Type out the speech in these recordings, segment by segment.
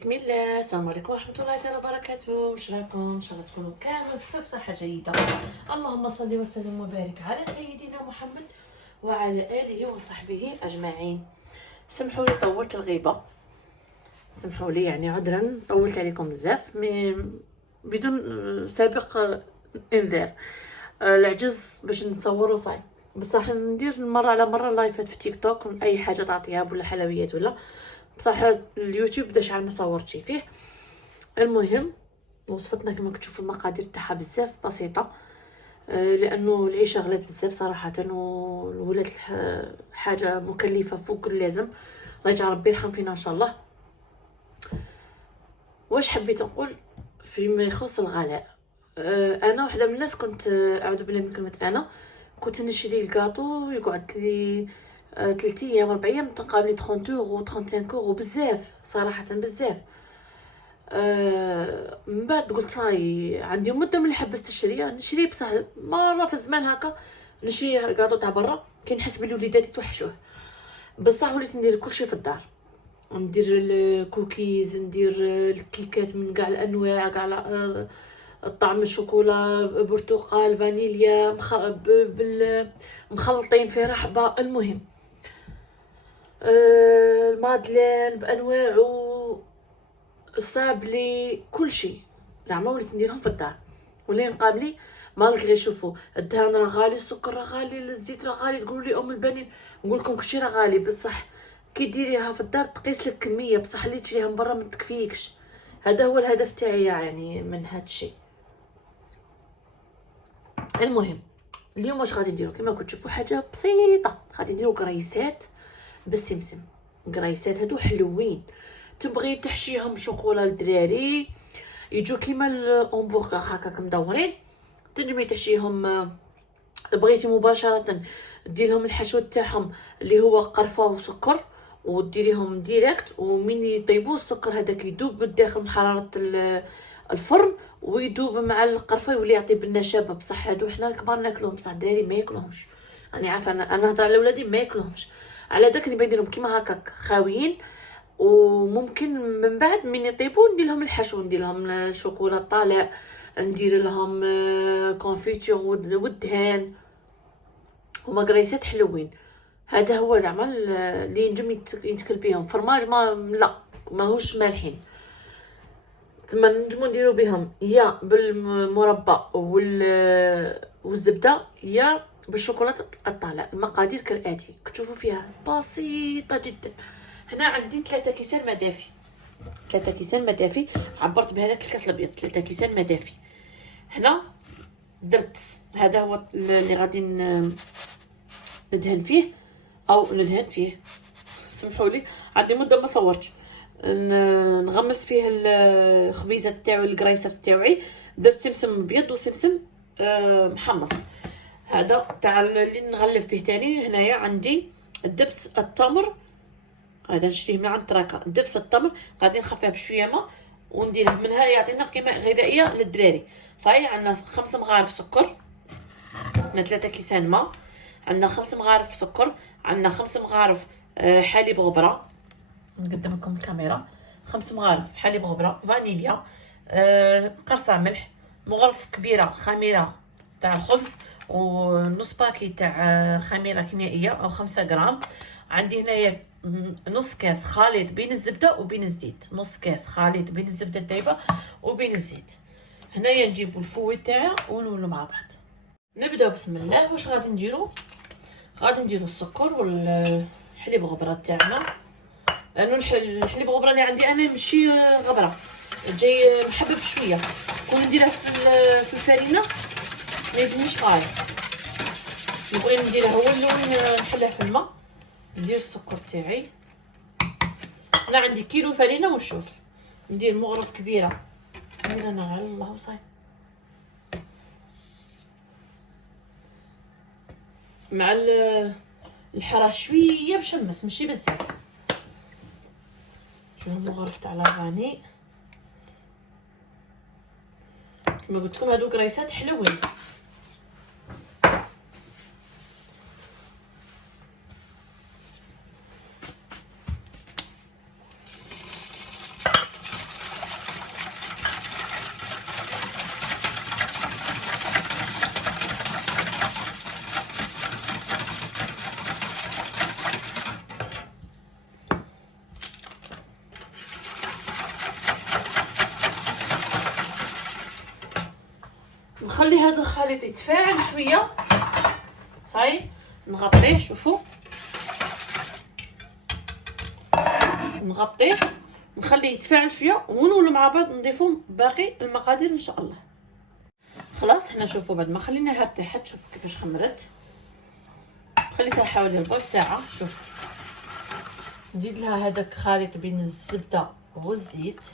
بسم الله. السلام عليكم ورحمه الله تعالى وبركاته. واش راكم؟ ان شاء الله تكونوا كامل بصحه جيده. اللهم صل وسلم وبارك على سيدنا محمد وعلى اله وصحبه اجمعين. سمحوا لي طولت الغيبه، سمحوا لي يعني عذرا طولت عليكم بزاف بدون سابق انذار. العجز باش نصور وصاي، بصح ندير مره على مره لايفات في تيك توك اي حاجه تعطيها ولا حلويات ولا، بصح اليوتيوب بدا شحال ما صورتي فيه. المهم وصفتنا كما كتشوفوا المقادير تاعها بزاف بسيطه، لانه العيشه غلات بزاف صراحه، ولات حاجه مكلفه فوق اللازم. الله يجعل ربي يرحم فينا ان شاء الله. واش حبيت نقول فيما يخص الغلاء؟ انا واحده من الناس كنت اعوذ بالله من كلمه انا كنت نشري الكاطو يقعد لي 3 ايام 4 ايام تلقى لي 30 اورو 35 اورو، بزاف صراحه بزاف. من بعد قلت صاي عندي مده من اللي حبست نشري بصح مره في الزمان هكا نشري كاطو تاع برا كي نحس بلي وليداتي توحشوه. بصح وليت ندير كلشي في الدار، ندير الكوكيز، ندير الكيكات من كاع الانواع، كاع الطعم، الشوكولا، برتقال، فانيليا، مخلطين في رحبه. المهم المادلين بانواعه، الصابلي، كل شيء زعما وليت نديرهم في الدار. ولين قابلي مالغري شوفوا الدهان راه غالي، السكر راه غالي، الزيت راه غالي، تقولوا لي ام البنين نقول لكم كلشي راه غالي، بصح كي ديريها في الدار تقيس لك كميه، بصح اللي تشريها من برا ما تكفيكش. هذا هو الهدف تاعي يعني من هذا الشيء. المهم اليوم واش غادي نديرو؟ كما كتشوفوا حاجه بسيطه، غادي نديرو كريسات بالسمسم. كريسات هادو حلوين، تبغي تحشيهم شوكولا للدراري يجو كيما الامبورغر هكاك مدورين، تنجمي تحشيهم. بغيتي مباشره دير لهم الحشو تاعهم اللي هو قرفه وسكر وديريهم ديريكت، ومن يطيبوا السكر هذاك يذوب من داخل حراره الفرن ويذوب مع القرفه يولي يعطي بالنشابه. بصح هادو حنا الكبار ناكلوهم، بصح الدراري ما ياكلوهمش. راني عارفه، انا نهضر على ولادي ما ياكلوهمش، على داك اللي نديرهم كيما هكاك خاويين. وممكن من بعد من يطيبوا ندير لهم الحشو، ندير لهم الشوكولا طالع، ندير لهم كونفيتور والدهان. هما كريسات حلوين. هذا هو زعما اللي ينجم يتكل بهم. فرماج ما لا ماهوش مالحين، تما نجمو نديرو بهم يا بالمربى والزبده يا بالشوكولاته الطالع. المقادير كالاتي كتشوفوا فيها بسيطه جدا. هنا عندي 3 كيسان مدافي، 3 كيسان مدافي، عبرت بهذاك الكاس الابيض 3 كيسان مدافي. هنا درت هذا هو اللي غادي ندهن فيه او ندهن فيه، سمحوا لي عندي مده ما صورتش، نغمس فيه الخبيزات تاعو الكريسات تاعي. درت سمسم ابيض وسمسم محمص. هذا تاع اللي نغلف به تاني. هنايا عندي الدبس التمر، هذا نشريه من عند تراكا. دبس التمر غادي نخفيه بشويه ماء ونديره منها يعطينا قيمه غذائيه للدراري. صحيح عندنا 5 مغارف سكر من 3 كيسان ماء، عندنا 5 مغارف سكر، عندنا 5 مغارف حليب غبره، نقدم لكم الكاميرا، 5 مغارف حليب غبره، فانيليا، قرصه ملح، مغرف كبيره خميره تاع الخبز، ونص باكي تاع خميره كيميائيه او 5 غرام. عندي هنايا نص كاس خليط بين الزبده وبين الزيت، نص كاس خليط بين الزبده الدايبه وبين الزيت. هنايا نجيبوا الفوي تاعها ونولوا مع بعض. نبدا بسم الله. واش غادي نديروا؟ غادي نديروا السكر والحليب غبره تاعنا. لانه الحليب غبره اللي عندي انا ماشي غبره، جاي محبب شويه، كون نديرها في الفرينه ما يجينيش طايح. نبغي نديرها هو اللون، نحلها في الماء. ندير السكر تاعي. انا عندي كيلو فرينه ونشوف ندير مغرف كبيره، ندير انا على الله وصاي مع الحراره شويه بشمس ماشي بزاف. شوفوا المغرف تاع لافاني كما قلت لكم هادو كريسات حلوين. ونخلي هذا الخليط يتفاعل شويه. صاي نغطيه، شوفوا نغطيه نخليه يتفاعل شويه ونولوا مع بعض نضيفوا باقي المقادير ان شاء الله. خلاص هنا شوفوا بعد ما خليناها ارتاحت، شوفوا كيفاش خمرت، خليتها حوالي ربع ساعه. شوفوا نزيد لها هذاك خليط بين الزبده والزيت.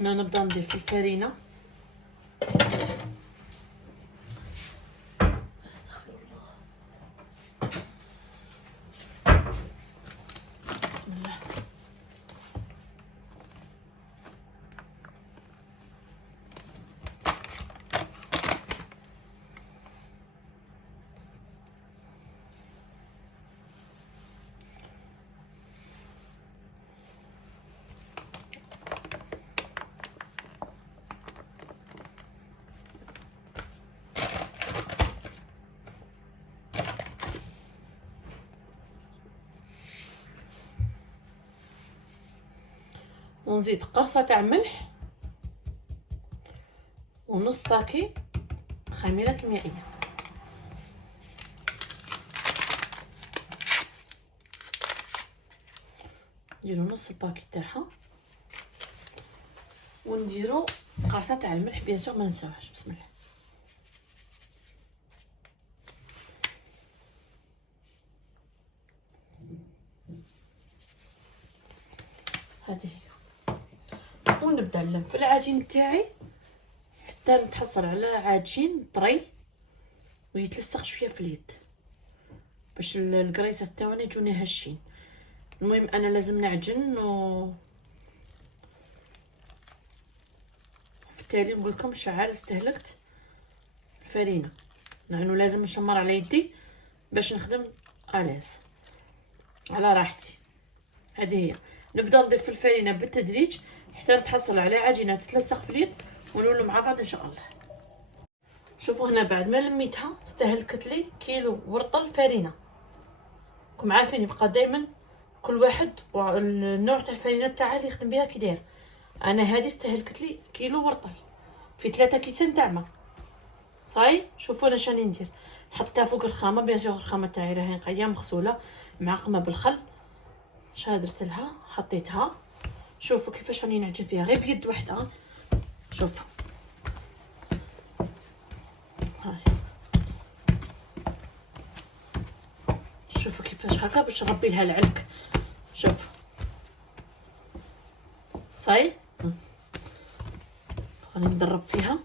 هنا نبدا نضيف الفرينه. استغفر الله، بسم الله. ونزيد قرصه تاع ملح ونص باكي خميره كيميائيه. نديرو نص الباكي تاعها ونديرو قرصه تاع الملح بيان سور ما نساوهاش. بسم الله. هذه هي. ونبدا نلف العجين تاعي حتى نتحصل على عجين طري ويتلصق شويه في اليد باش القريصات تاعنا يجوني هشين. المهم انا لازم نعجن في التالي نقول لكم شحال استهلكت الفرينه، لانه لازم نشمر على يدي باش نخدم الاز على راحتي. هذه هي. نبدا نضيف الفرينه بالتدريج حتى نتحصل على عجينه تتلصق في اليد ونولوا مع بعض ان شاء الله. شوفوا هنا بعد ما لميتها استهلكت لي كيلو ورطل فرينه. راكم عارفين يبقى دائما كل واحد والنوع تاع الفرينه تاعه اللي يخدم بها كي داير. انا هذه استهلكت لي كيلو ورطل في 3 كيسان تاع ما. صاي شوفوا انا شاني ندير، حطيتها فوق الخامه بيان سور الخامه تاعي راهي نقيه مغسوله معقمه بالخل. شا درت لها حطيتها. شوفوا كيفاش راني نعجن فيها غير بيد وحده. شوفوا هاي، شوفوا كيفاش هكا باش نربي لها العلك. شوفوا صاي راني ندرب فيها.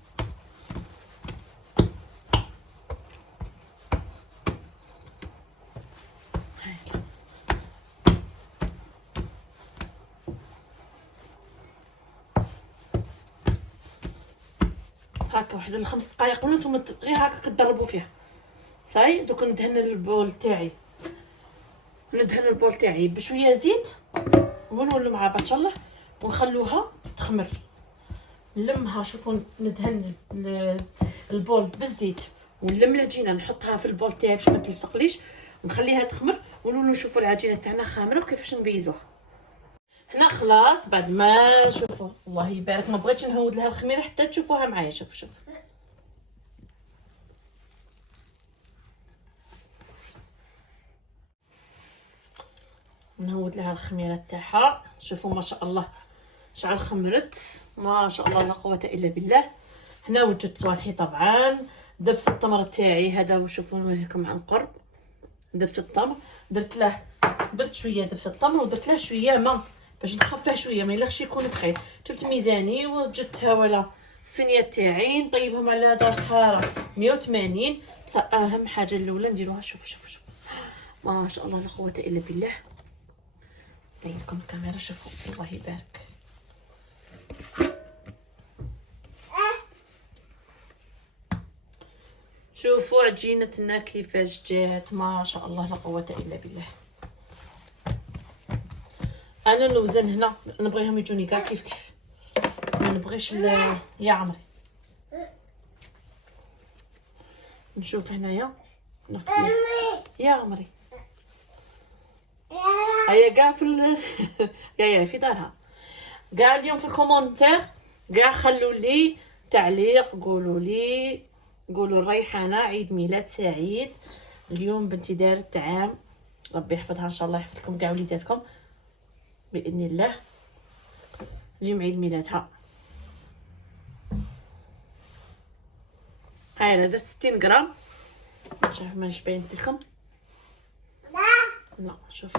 هكا واحد الخمس دقائق ونتوما غير هكا كتدربوا فيها. صاي دوك ندهن البول تاعي، ندهن البول تاعي بشويه زيت ونولوا مع بعض ان شاء الله ونخلوها تخمر. نلمها، شوفوا ندهن البول بالزيت ونلم العجينه نحطها في البول تاعي باش ما تلصقليش ونخليها تخمر ونولوا نشوفوا العجينه تاعنا خامره وكيفاش نبيزوها. هنا خلاص بعد ما شوفوا الله يبارك ما بغيتش نهود لها الخميره حتى تشوفوها معايا. شوفوا نهود لها الخميره تاعها. شوفوا ما شاء الله شعل خمرت ما شاء الله لا قوه الا بالله. هنا وجدت صوالحي طبعا، دبس التمر تاعي هذا وشوفوا نوريكم عن قرب. دبس التمر درت شويه دبس التمر ودرت له شويه ماء باش نخفيه شويه ما يلخش يكون ثقيل. جبت ميزاني وجدتها ولا الصينيه تاعي نطيبهم على درجه حراره 180. بصح اهم حاجه الاولى نديروها. شوفوا ما شاء الله لا قوه الا بالله. داير لكم الكاميرا شوفوا الله يبارك. شوفوا عجينتنا كيفاش جات ما شاء الله لا قوه الا بالله. انا الوزن هنا نبغيهم يجوني كاع كيف ما نبغيش يا عمري. نشوف هنايا يا عمري هيا كاع في يا في دارها كاع اليوم في الكومونتير كاع خلوا لي تعليق، قولوا الريحانه عيد ميلاد سعيد. اليوم بنتي دارت عام، ربي يحفظها ان شاء الله، يحفظ لكم كاع وليداتكم باذن الله. اليوم عيد ميلادها. هاي انا درت 60 غرام. شوف ماش باين تخم. لا شوف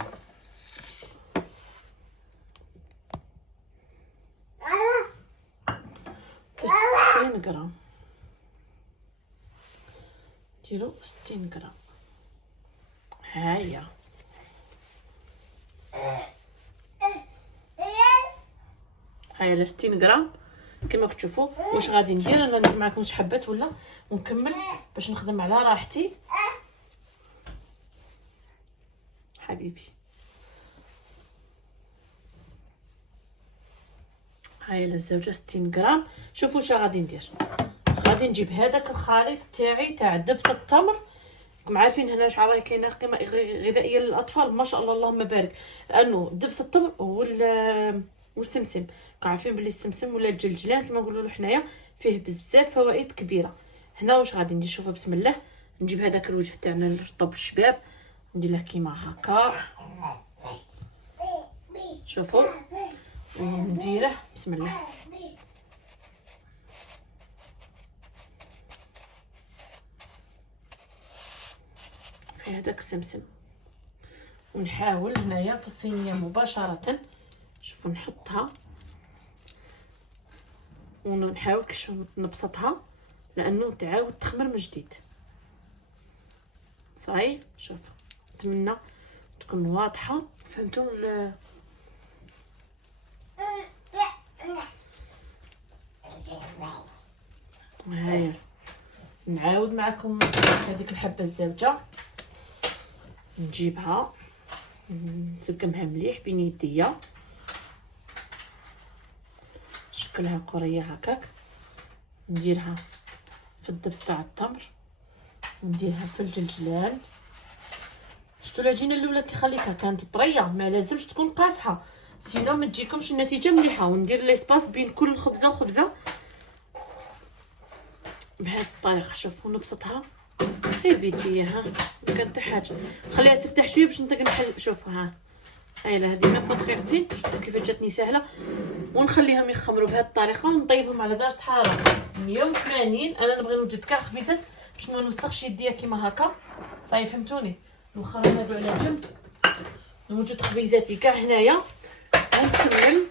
درت 60 غرام، ديرو 60 غرام. هاهي هاي 60 غرام كما كتشوفوا. واش غادي ندير انا؟ ندير معكم شي حبات ولا ونكمل باش نخدم على راحتي حبيبي. هاي الزوجه 60 غرام. شوفوا واش غادي ندير. غادي نجيب هذاك الخليط تاعي تاع دبس التمر. راكم عارفين هنا شحال راهي كاينه قيمه غذائيه للاطفال ما شاء الله اللهم بارك، لانه دبس التمر والسمسم. راكم عارفين بلي السمسم ولا الجلجلان كما نقولوا له حنايا فيه بزاف فوائد كبيره. هنا واش غادي ندير؟ شوفوا بسم الله. نجيب هذاك الوجه تاعنا الرطب الشباب ندير له كيما هكا، شوفوا ونديره بسم الله. في هذاك السمسم ونحاول هنايا في الصينيه مباشره. شوفوا نحطها ونحاول كيش نبسطها لانه تعاود تخمر من جديد. صاي شوف نتمنى تكون واضحه. فهمتوا هاي نعاود معكم هذيك الحبه الزوجه. نجيبها نسقمها مليح بين يديا، شكلها كريه هكاك. نديرها في الدبس تاع التمر ونديرها في الجلجلان. شفتوا العجينه الاولى كي خليتها كانت طريه، ما لازمش تكون قاصحه سينو ما تجيكمش النتيجه مليحه. وندير ليسباس بين كل خبزه وخبزه بهذه الطريقه. شوفوا نبسطها غير بيديا ها كانت حاجه خليها ترتاح شويه باش نطيق نحل. شوفوا ها هاي هذه نبقى طريقتين. شوفوا كيف جاتني سهله. ونخليهم يخمروا بهذه الطريقه ونطيبهم على درجه حراره 180. انا نبغي نوجد كاع خبيزات باش ما نوسخش يديا كيما هكا. صاي فهمتوني. نوخرهم هادو على جنب. نوجد خبيزاتي كاع هنايا ونكمل.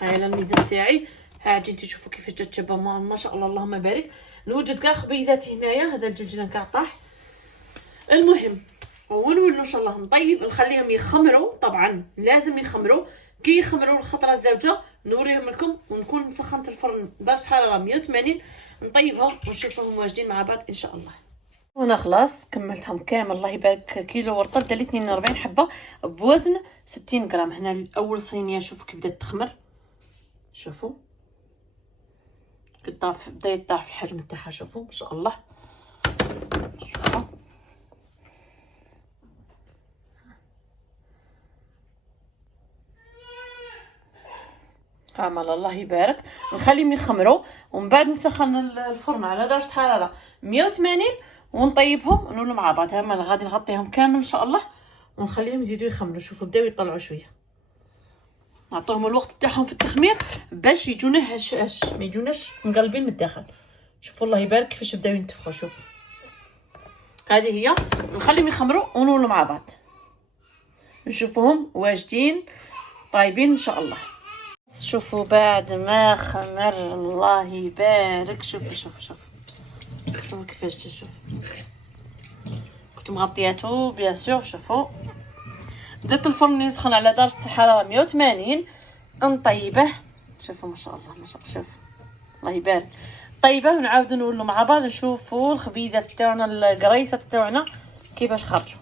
هاي الميزان تاعي ها عجينتي. شوفوا كيف جات شابه ما شاء الله اللهم بارك. نوجد كاع خبيزاتي هنايا. هذا الجلجلان كاع طاح. المهم ونولوا ان شاء الله نطيب نخليهم يخمروا. طبعا لازم يخمروا. كي يخمروا الخطره الزوجه نوريهم لكم ونكون سخنت الفرن درجه حراره 180. نطيبهم ونشوفهم واجدين مع بعض ان شاء الله. وانا خلاص كملتهم كامل الله يبارك. كيلو ورطه دالي 42 حبه بوزن 60 غرام. هنا اول صينيه شوفوا كي بدات تخمر. شوفوا كطاف بدا يطاح في الحجم تاعها. شوفوا ما شاء الله. شوفوا عمل الله يبارك. نخليهم يخمروا ومن بعد نسخن الفرن على درجه حراره 180 ونطيبهم ونولوا مع بعض. هما غادي نغطيهم كامل ان شاء الله ونخليهم يزيدوا يخمروا. شوفوا بداو يطلعوا شويه. نعطوهم الوقت تاعهم في التخمير باش يجونا هش ما يجوناش مقلبين من الداخل. شوفوا الله يبارك كيفاش بداو ينتفخوا. شوفوا هذه هي. نخليهم يخمروا ونولوا مع بعض نشوفوهم واجدين طايبين ان شاء الله. شوفوا بعد ما خمر الله يبارك. شوفوا شوفوا كيفاش جا. شوف كنت مغطياته بيان سور. شوفوا درت الفرن يسخن على درجه حراره 180 نطيبه. شوفوا ما شاء الله ما شاء الله. شوف الله يبارك. طيبه ونعاودوا نولوا مع بعض نشوفوا الخبيزات تاعنا القريصات تاعنا كيفاش خرجوا.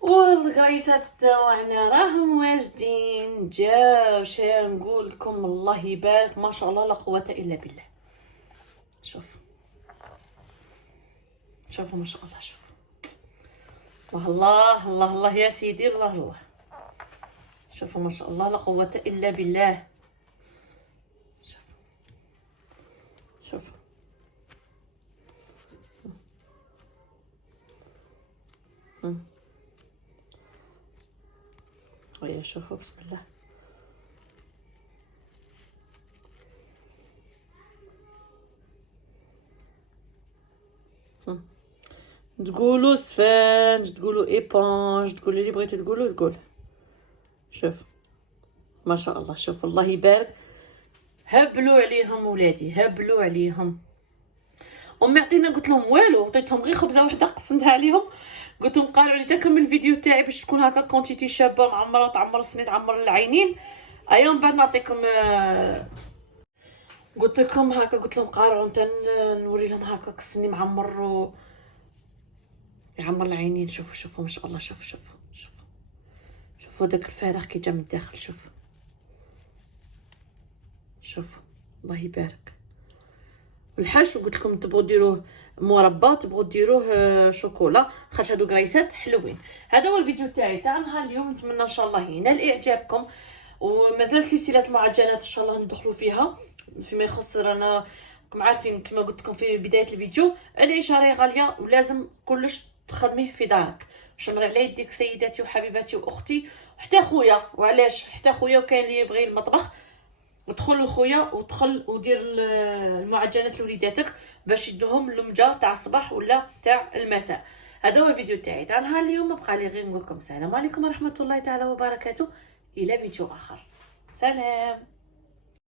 والقريصات تاعنا راهم واجدين جاو. شنو نقول لكم الله يبارك ما شاء الله لا قوه الا بالله. شوف شوفوا ما شاء الله، شوفوا الله الله الله الله يا سيدي، الله الله. شوفوا ما شاء الله، لا قوة الا بالله. شوفوا شوفوا ويا شوفوا بسم الله. تقولوا سفنج، تقولوا ايبونج، تقولوا اللي بغيتو تقولوا تقول. شوف ما شاء الله، شوف الله يبارك. هبلوا عليهم ولادي، هبلوا عليهم. امي عطينا، قلت لهم والو، عطيتهم غير خبزه وحده قسمتها عليهم، قلت لهم قالوا لي تكمل الفيديو تاعي باش تكون هكا كونتيتي شابه معمره، تعمر السنين، تعمر العينين. ايا من بعد نعطيكم. قلت لكم هكا، قلت لهم قارعوا نتا نوري لهم هكا السني معمر و يعمر العينين. شوفوا شوفوا ما شاء الله، شوفوا شوفوا شوفوا شوفوا داك الفراغ كي جا من الداخل. شوفوا شوفوا الله يبارك. الحشو قلت لكم تبغوا ديروه مربى، تبغوا ديروه شوكولا، خاطر هادو كريسات حلوين. هذا هو الفيديو تاعي تاع نهار اليوم، نتمنى ان شاء الله ينال اعجابكم، ومازال سلسله معجنات ان شاء الله ندخلوا فيها. فيما يخص رانا راكم عارفين كما قلت لكم في بدايه الفيديو، العيشه راهي غاليه ولازم كلش تخدميه في دارك. شمر على يديك سيداتي وحبيباتي واختي، وحتى خويا. وعلاش حتى خويا؟ وكاين اللي يبغي المطبخ، ودخل خويا ودخل ودير المعجنات لوليداتك باش يدوهم اللمجه تاع الصباح ولا تاع المساء. هذا هو الفيديو تاعي تاع نهار اليوم. بقى لي غير نقول لكم السلام عليكم ورحمه الله تعالى وبركاته، الى فيديو اخر. سلام.